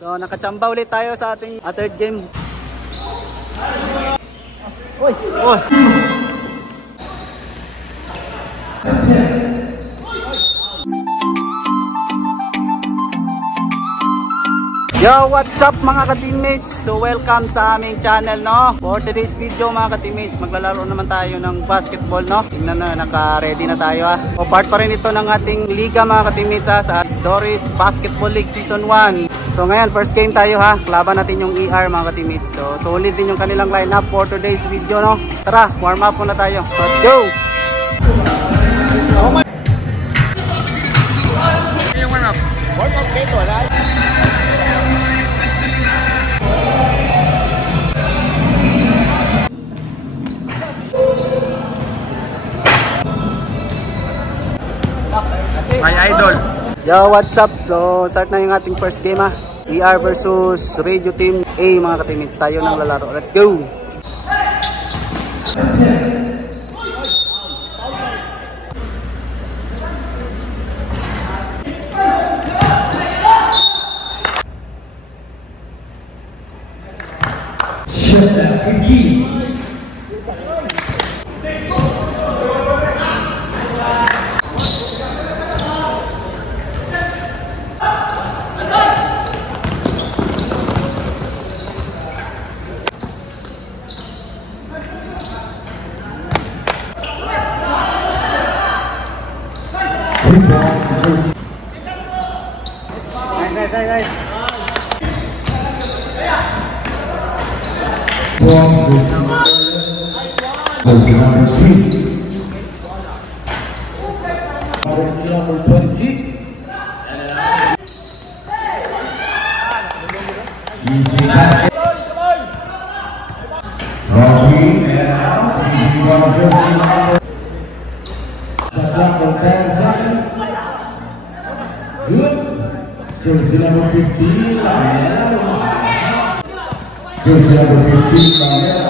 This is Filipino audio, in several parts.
So nakachamba ulit tayo sa ating third game. Oy! Oy! Yo, what's up mga ka-teammates? So welcome sa aming channel, no? For today's video mga ka-teammates, maglalaro naman tayo ng basketball, no? Tingnan na, naka-ready na tayo, ha? O part pa rin ito ng ating liga mga ka-teammates, ha? Sa Doris Basketball League Season 1. So ngayon, first game tayo, ha? Laban natin yung ER mga ka-teammates. So solid din yung kanilang lineup for today's video, no? Tara, warm up muna tayo. Let's go! Yung warm up? Warm up dito, wala? My idol. Yo, what's up? So, start na yung ating first game, ha. ER versus Radio Team A mga ka-teammates. Tayo nang lalaro. Let's go! Guys. Number 3. Number 26. Easy basket. Rocky and out. Jersey number. The clock on 10 seconds. Good. Jersey number 15, Lamela. Jersey number 15, Lamela.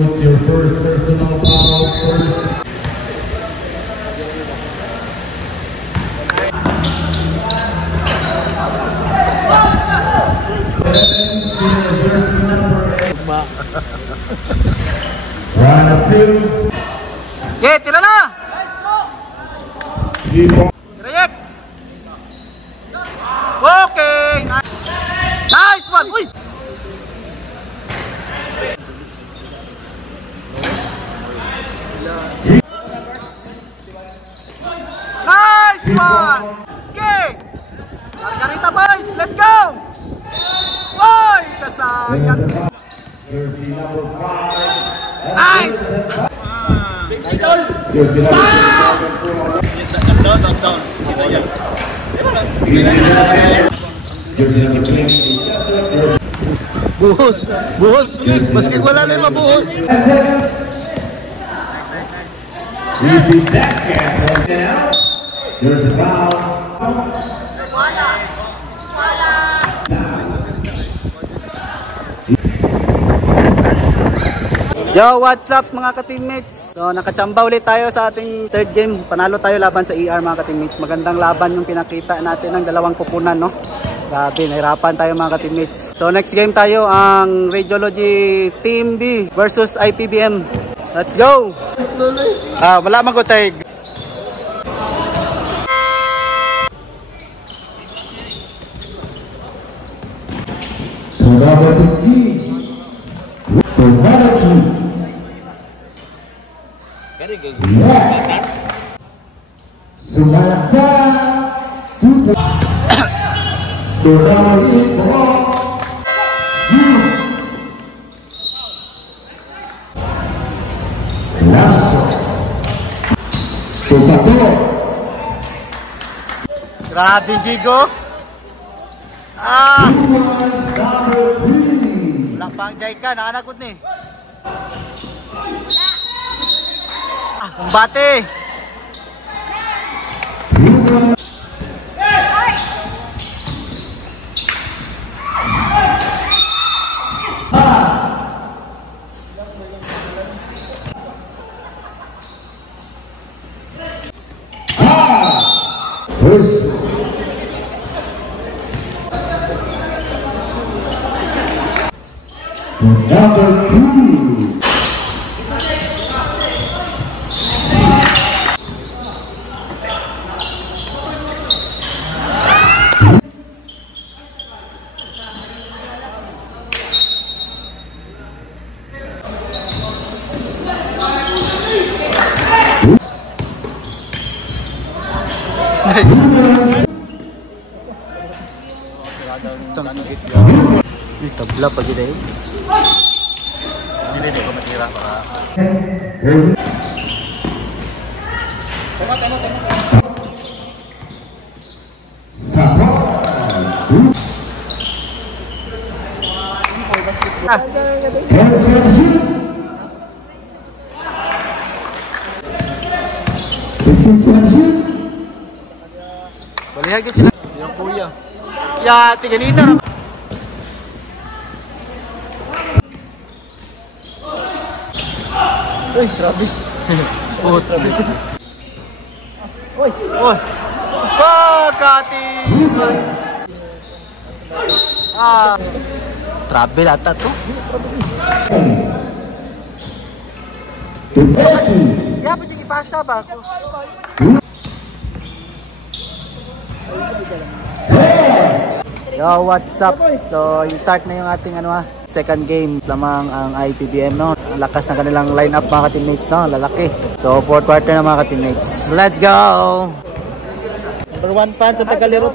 What's your first personal foul first? Jersey number 8. Round 2. Okay, tira na! Direct! Okay! Nice one! Uy! Nice one! Okay! Margarita boys, let's go! Boy! Kasayang! Jersey number 5. Nice! Jersey number 6. Down. Jersey number 3. Buhos. Basket wala na yung mabuhos. 10 seconds. Easy basket. Now, there's a foul. Yo, what's up mga ka-teammates? So nakachamba ulit tayo sa ating third game. Panalo tayo laban sa ER mga ka-teammates. Magandang laban yung pinakita natin ng dalawang kupunan, no? Grabe, nahirapan tayo mga ka-teammates. So next game tayo ang Radiology Team B versus IPBM. Let's go! Wala mag-utay. Sumaksa. Grabe, Jigo. Ah! Rubles number 3. Walang pang jay ka, nakanakot ni. Ah, kumbate! First. Number 2. Ini tabla pagi deh. Ini deh matira para. Boleh lagi sila. Yang kuya. Ya, tiga nina. Uy, grabe. Oh, grabe. Uy. Uy. Pagkati. Ah. Travel ata to. Ya, pwede ipasa ba ako? Yo, what's up? So, yung start na yung ating second game lamang ang IPBM, no? Ang lakas ng kanilang lineup mga ka-teammates, no? Lalaki. So, fourth quarter na mga ka-teammates. Let's go! Number 1 fan sa Tagalirot.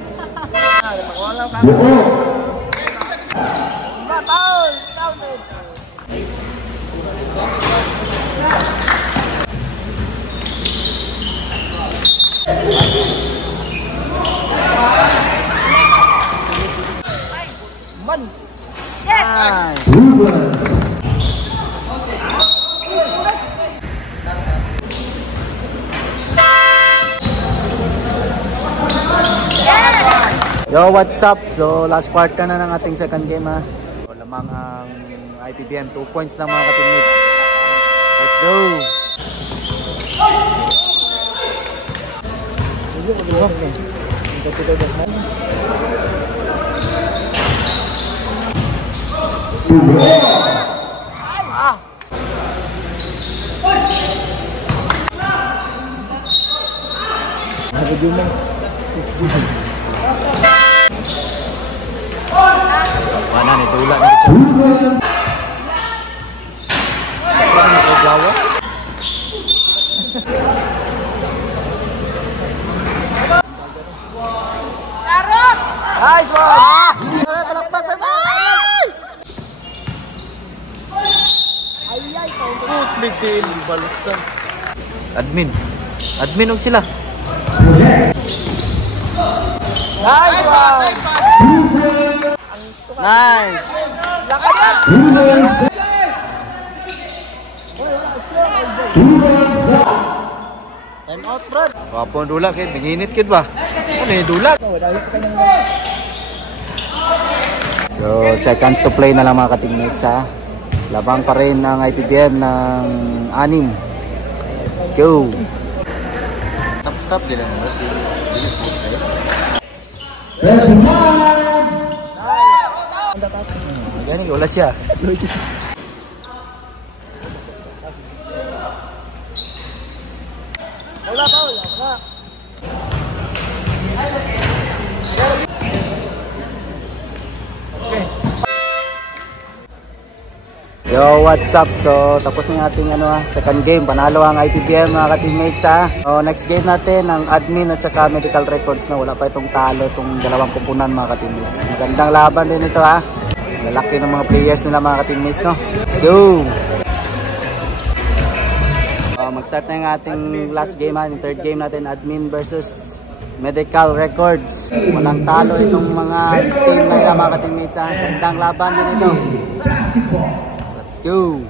Nice. Yo, what's up? So, last quarter na ng ating second game, ha. So, lamang ang IPBM. 2 points lang mga ka-teammates. Let's go! Ah! Mana nih tulak nih kecil. Nice one! Palakpak, bye-bye! Putlig din, balasan. Admin og sila. Nice one! Nice! Time out, Brad. Wapon dulak, nanginit kid ba? Ano yung dulak? So, seconds to play na lang mga ka-teammates, ha. Labang pa rin ng IPBM ng 6. Let's go. Stop din lang. Gani, wala siya. Wala. Yo, what's up? So, tapos na yung ating second game. Panalo ang IPBM mga ka-teammates, ha. So, next game natin ang admin at saka medical records na wala pa itong talo itong dalawang kupunan mga ka-teammates. Magandang laban din ito, ha. Lalaki ng mga players nila mga ka-teammates, no. Let's go! Mag-start na yung ating last game, ha. Yung third game natin, admin versus medical records. Walang talo itong mga team na nila mga ka-teammates. Gandang laban din ito. Let's go!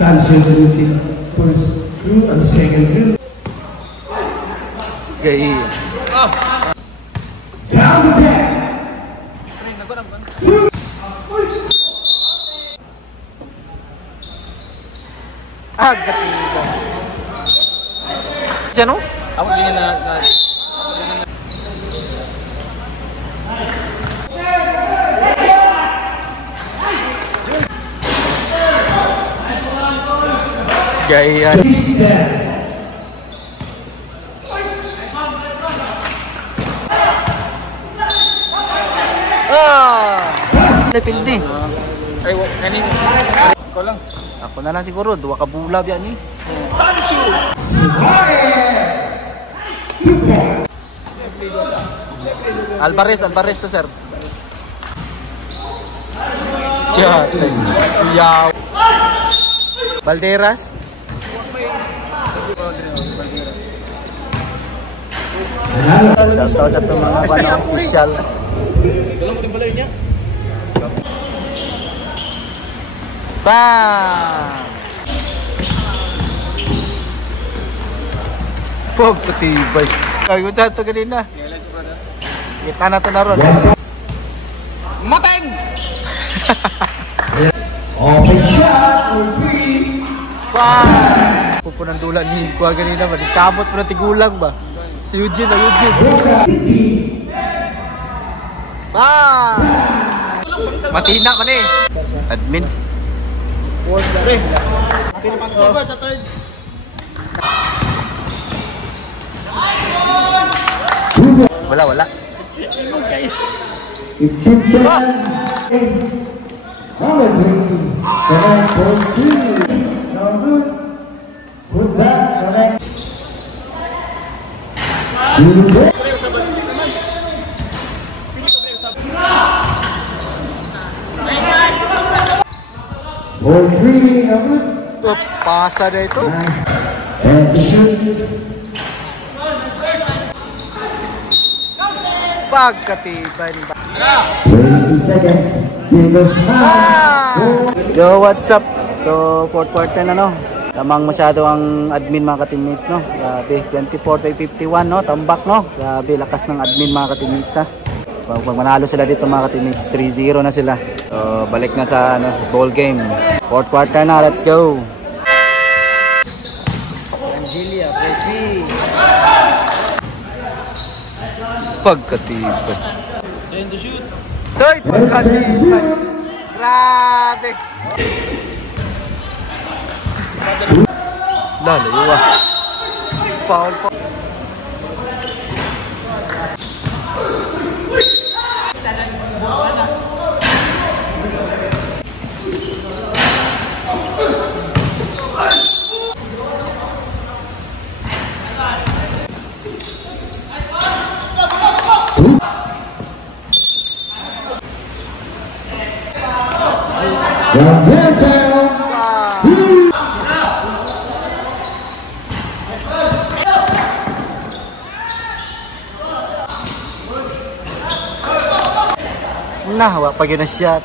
Conservative first crew and second crew. Okay. Down to 10. Gatiba. Siya no? Ako din na Gaya. Pildi. ay kanin. Ko lang. Ako na lang siguro, duwa ka bulab yan eh. Alvarez to sir. Jateng. Yaw. Valderas. Shoutout sa mga official. Bang! Pog patibay. Kaya sa ito kanina. Kita na ito na ron. Mateng! Open shot for 3. Bang! Pupunan dulan ni Kuya kanina ba? Kamot mo na tigulang ba? Si Eugene, Bang! Matina man eh. Admin. Wala. Put back, connect. Ball 3, number. Pasa na ito. And shoot. Pagkatibay ba? 20 seconds. Yo, what's up? So, fourth quarter na no. Tamang masyado ang admin mga ka-teammates no. Grabe, 24-51 no. Tambak no. Grabe, lakas ng admin mga ka-teammates ha. Pag manalo sila dito mga ka-teammates, 3-0 na sila. So, balik na sa ball game. Fourth quarter na, let's go. Angelia, baby. Pagkatibay. Toy, pagkatibay. Grabe. Lalayo ah. Foul pa. Nah, wala pa yun na shot.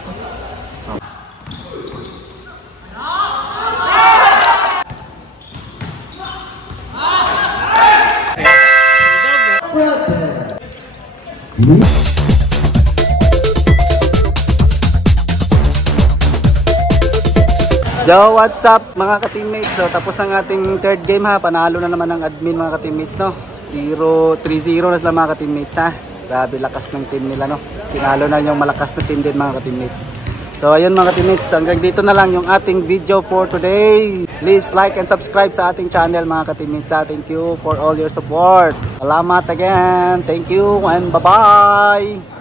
Yo, what's up mga ka-teammates? So tapos ng ating third game ha. Panalo na naman ng admin mga ka-teammates no. 3-0 na sila mga ka-teammates ha. Grabe lakas ng team nila no. Pinalo na yung malakas na team din mga ka-teammates. So ayun mga ka-teammates, hanggang dito na lang yung ating video for today. Please like and subscribe sa ating channel mga ka-teammates ha. Thank you for all your support. Salamat again. Thank you and bye-bye.